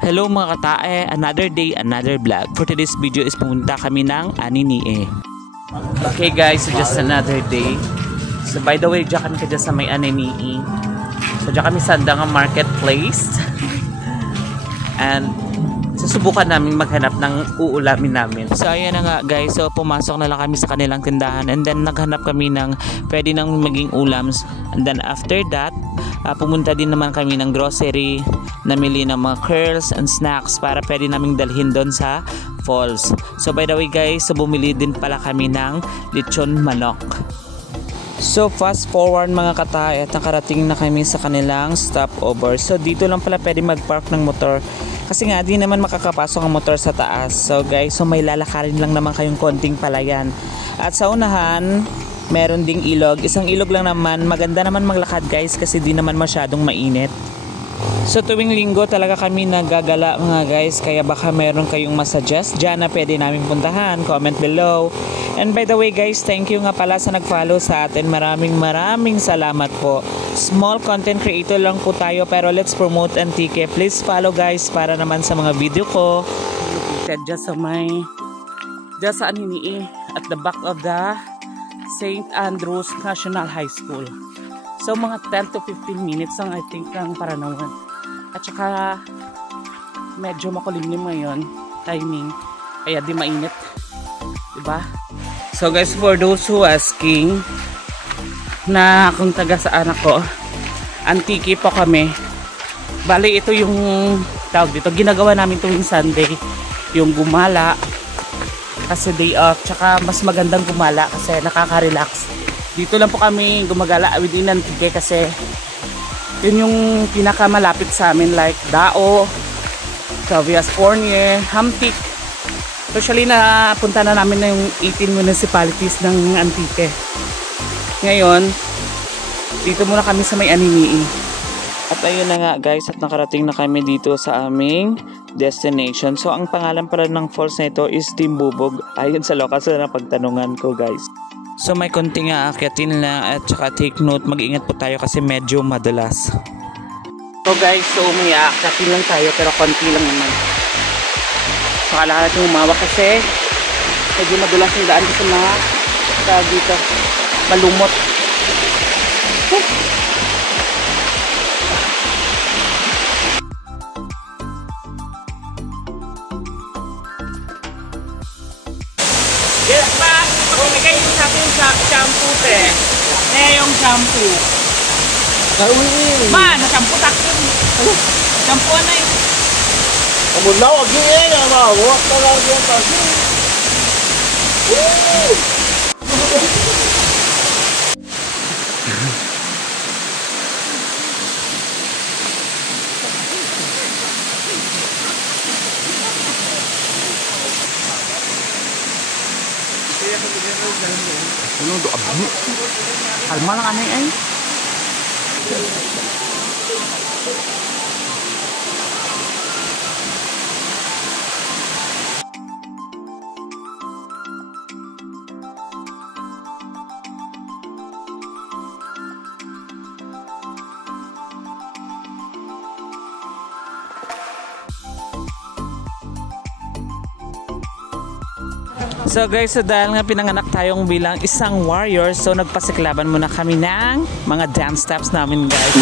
Hello mga katae, another day, another vlog. For today's video is pumunta kami ng Aninie. Okay guys, so just another day. So by the way, dyan kami kadya sa may Aninie. So dyan kami sa Dangang Marketplace. And susubukan namin maghanap ng uulamin namin. So ayan na nga guys, so pumasok na lang kami sa kanilang tindahan. And then naghanap kami ng pwede nang maging ulams. And then after that, pumunta din naman kami ng grocery, namili ng mga curls and snacks para pwede naming dalhin doon sa falls. So by the way guys, so bumili din pala kami ng lechon manok. So fast forward mga katay at nakarating na kami sa kanilang stopover. So dito lang pala pwede mag-park ng motor kasi nga di naman makakapasok ang motor sa taas. So guys, so may lalakarin lang naman kayong konting palayan. At sa unahan, meron ding ilog. Isang ilog lang naman. Maganda naman maglakad guys kasi di naman masyadong mainit. So tuwing linggo talaga kami nagagala mga guys. Kaya baka meron kayong masuggest dyan na pwede namin puntahan. Comment below. And by the way guys, thank you nga pala sa nag-follow sa atin. Maraming salamat po. Small content creator lang po tayo pero let's promote Antique. Please follow guys para naman sa mga video ko. Dyan sa Aninie at the back of the St. Andrews National High School. So mga 10 to 15 minutes ang I think ang Paranawan. At saka medyo makulimlim ngayon timing kaya di mainit, diba? So guys, for those who asking na kung taga saan ako, Antique po kami. Bali ito yung tawag dito, ginagawa namin tuwing Sunday, yung gumala kasi day off, tsaka mas magandang gumala kasi nakaka-relax. Dito lang po kami gumagala within Antique kasi yun yung pinakamalapit sa amin, like Dao, Cavias Cornier, Hamtik. Actually napunta na namin na yung 18 municipalities ng Antique. Ngayon dito muna kami sa may Aninie. At ayun na nga guys, at nakarating na kami dito sa aming destination. So ang pangalan pala ng falls na ito is Timbubog. Ayun sa lokal na pagtanungan ko guys. So may konting aakyatin lang at saka take note, mag-ingat po tayo kasi medyo madulas. So guys, so may aakyatin lang tayo pero konti lang naman. So kailangan natin umawa kasi medyo madulas yung daan kasi mga dito malumot. Yes pa, pamimigay yung sa akin sa shampoo te. Yung shampoo. Ma, na-shampoo takin. Shampoo na eh. Kamulaw, agi eh. Mawak na lang yan kasi. Ano do abni? Kalma lang anay ay. So guys, so dahil nga pinanganak tayong bilang isang warrior, so nagpasiklaban muna kami ng mga dance steps namin guys.